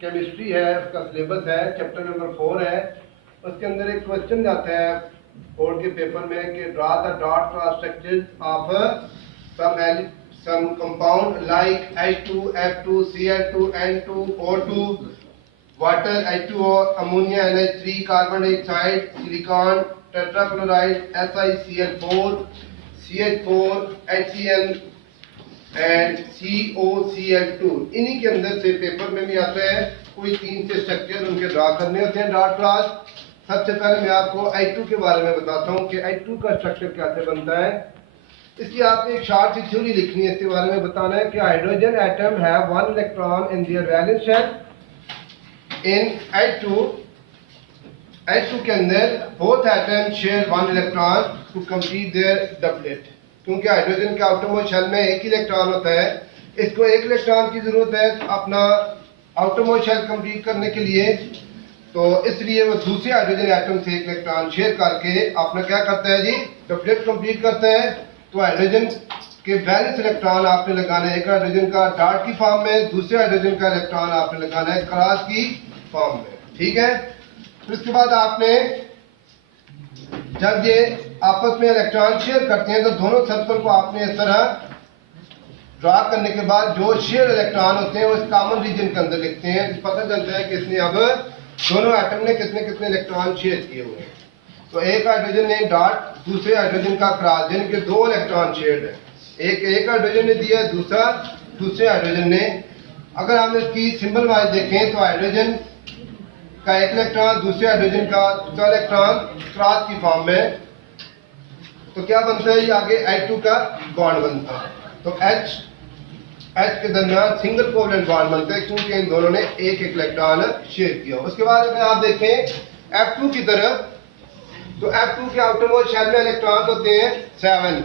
Chemistry है, उसका syllabus है, चैप्टर नंबर 4 है। उसके अंदर एक क्वेश्चन जाता है बोर्ड के पेपर में कि draw the dot class structures of some compound like H2, F2, Cl2, N2, O2, water, H2O, ammonia, NH3, carbon dioxide, silicon, tetrachloride, SiCl4, CH4, HCl and COCl2। इन्हीं के अंदर से पेपर में भी आता है कोई 3 से स्ट्रक्चर उनके ड्रा करने होते हैं डॉट क्लास। सबसे पहले मैं आपको H2 के बारे में बताता हूँ कि H2 का स्ट्रक्चर कैसे बनता है। इसलिए आपने एक शॉर्ट सी थ्योरी लिखनी है, इसके बारे में बताना है कि hydrogen atom have 1 electron in their valence shell. इन H2 के अंदर both atom share 1 electron to complete their doublet. क्योंकि हाइड्रोजन के आउटरमोस्ट शेल में एक इलेक्ट्रॉन होता है, इसको एक इलेक्ट्रॉन की जरूरत है अपना आउटरमोस्ट शेल कंप्लीट करने के लिए, तो इसलिए वो दूसरे हाइड्रोजन एटम से एक इलेक्ट्रॉन शेयर करके अपना क्या करता है जी, डबलेट कंप्लीट करता है। तो हाइड्रोजन के वैलेंस इलेक्ट्रॉन आपने लगाना है एक हाइड्रोजन का डॉट की फॉर्म में, दूसरे हाइड्रोजन का इलेक्ट्रॉन आपने लगाना है क्रॉस की फॉर्म में, ठीक है। फिर इसके बाद आपने जब ये आपस में इलेक्ट्रॉन शेयर करते हैं तो दोनों सर्कल को आपने इस तरह ड्रा करने के बाद जो शेयर इलेक्ट्रॉन होते हैं वो इस कॉमन रीजन के अंदर लिखते हैं। तो पता चलता है कि इसने अब दोनों एटम ने कितने कितने इलेक्ट्रॉन शेयर किए हुए हैं। तो एक हाइड्रोजन ने डॉट, दूसरे हाइड्रोजन का क्रॉस, यानी कि 2 इलेक्ट्रॉन शेयर्ड है। एक हाइड्रोजन ने दिया, दूसरा दूसरे हाइड्रोजन ने। अगर हम इसकी सिंबल वाइज देखें तो हाइड्रोजन का एक इलेक्ट्रॉन, दूसरे हाइड्रोजन का दूसरा इलेक्ट्रॉन क्रॉस की फॉर्म में, तो क्या बनता है, ये आगे H2 का बॉन्ड बनता है। तो H के दरमियान सिंगल कोवलेंट बॉन्ड बनता है क्योंकि इन दोनों ने एक इलेक्ट्रॉन शेयर किया। उसके बाद अगर आप देखें F2 की तरफ, तो F2 के आउटरमोस्ट शेल में इलेक्ट्रॉन होते हैं 7।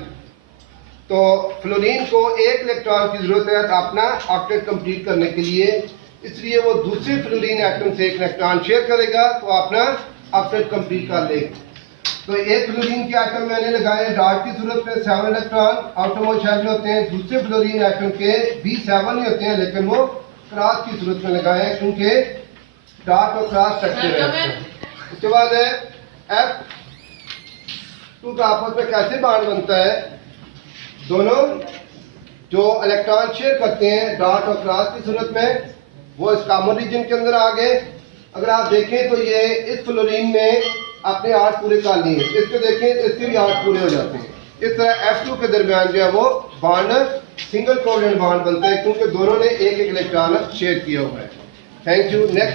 तो फ्लोरीन को एक इलेक्ट्रॉन की जरूरत है अपना ऑक्टेट कंप्लीट करने के लिए, इसलिए वो दूसरे फ्लोरीन एटम से एक इलेक्ट्रॉन शेयर करेगा तो अपना ऑक्टेट कंप्लीट कर लेगा। तो एक फ्लोरीन के एटम मैंने लगाए डॉट की जरूरत में 7 इलेक्ट्रॉन आउटरमोस्ट शेल में होते हैं, दूसरे फ्लोरीन एटम के भी 7 ही होते हैं, लेकिन वो क्रॉस की जरूरत में लगाए क्योंकि डॉट और क्रॉस स्ट्रक्चर है। उसके बाद है F2 का आपस में कैसे बॉन्ड बनता है, दोनों जो इलेक्ट्रॉन शेयर करते हैं डॉट और क्रॉस की सूरत में वो इस कॉमन रीजन के अंदर आ गए। अगर आप देखें तो ये इस फ्लोरीन में अपने 8 पूरे कर लिए, इसको देखें इसके भी 8 पूरे हो जाते हैं। इस तरह F2 के दरमियान जो है वो बॉन्ड सिंगल कोवलेंट बॉन्ड बनता है क्योंकि दोनों ने एक इलेक्ट्रॉन शेयर किया हुआ है। Thank you. नेक्स्ट